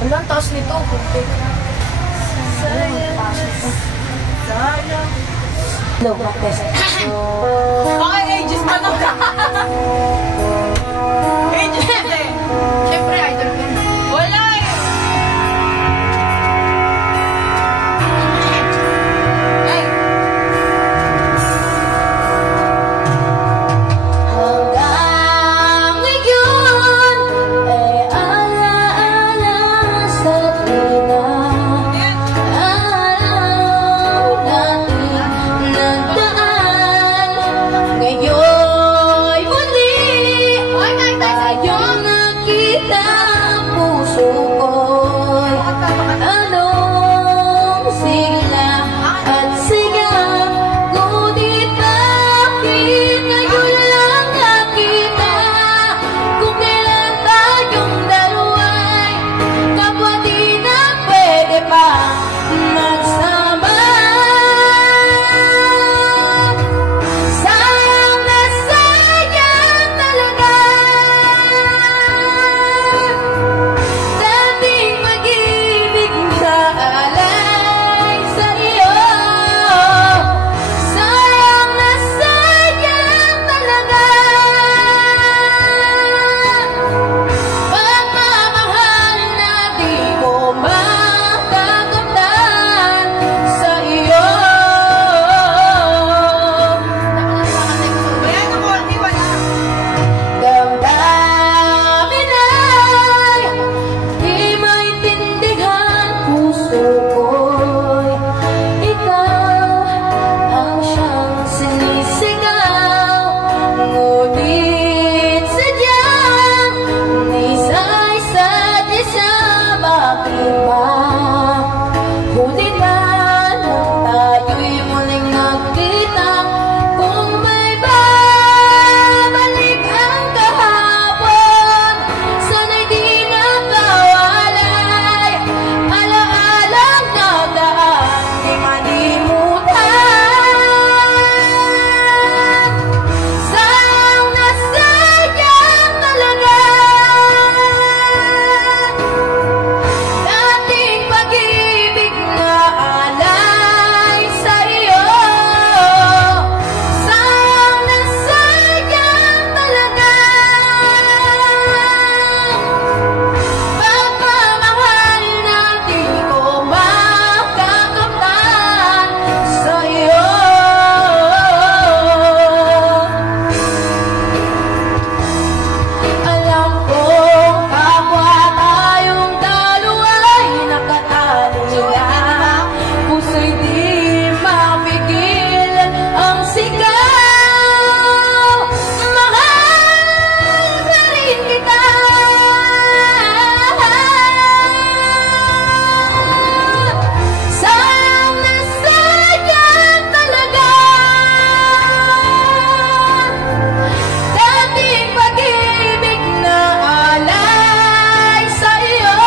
Wala, ang taas nito. Sayang. Sayang. Hello, practice. Bakit ages pa na? Ages kasi. Siyempre, idol ko yun. Wala eh. Ay. Hanggang ngayon ay alaala sa tuwina. Araw natin nagdaan. Ngayon'y muli tayong nakita. Puso ko'y anong sigla at sigaw. Ngunit bakit ngayon lang nakita? Kung kailan tayong dalawa'y kapwa di na pwede pa magsama. Sayang na sayang talaga. Dating pag-ibig na alay sa iyo. Sayang na sayang talaga. Pagmamahal na di ko makakamtan sa iyo. Bayan mo, hindi wala. Damdamin ay di maintindihan. Puso ko'y ikaw ang siyang sinisigaw. Ngunit sadyang isa-isa't isa. Bakit ba huli na nang tayo'y muling nagkita? Kung may babalik ang kahapon, sana'y di nakawalay. Alaalang nagdaan, di malimutan. Sayang na sayang talaga. Dating pag-ibig na alay sa iyo. Sayang na sayang talaga. Pagmamahal na di ko makakamtan sa iyo. Alam kong kapwa tayong dalawa'y nakatali na. Puso'y di mapigil ang sigaw. Mahal pa rin kita. Sayang na sayang talaga. Dating pag-ibig na alay sa iyo.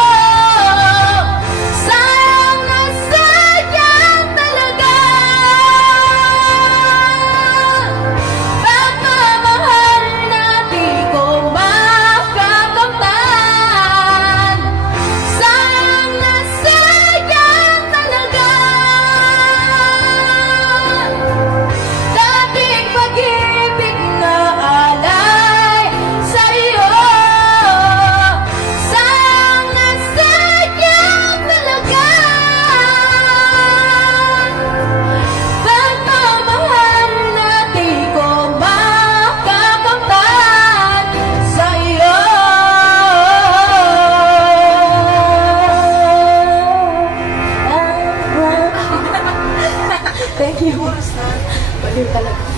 Sayang na sayang talaga. Pagmamahal na di ko makakamtan. Sayang na sayang talaga. Dating pag-ibig na alay sa iyo. Sayang na sayang talaga. Pagmamahal na di ko makakamtan sa iyo. Thank you. Baliw talaga.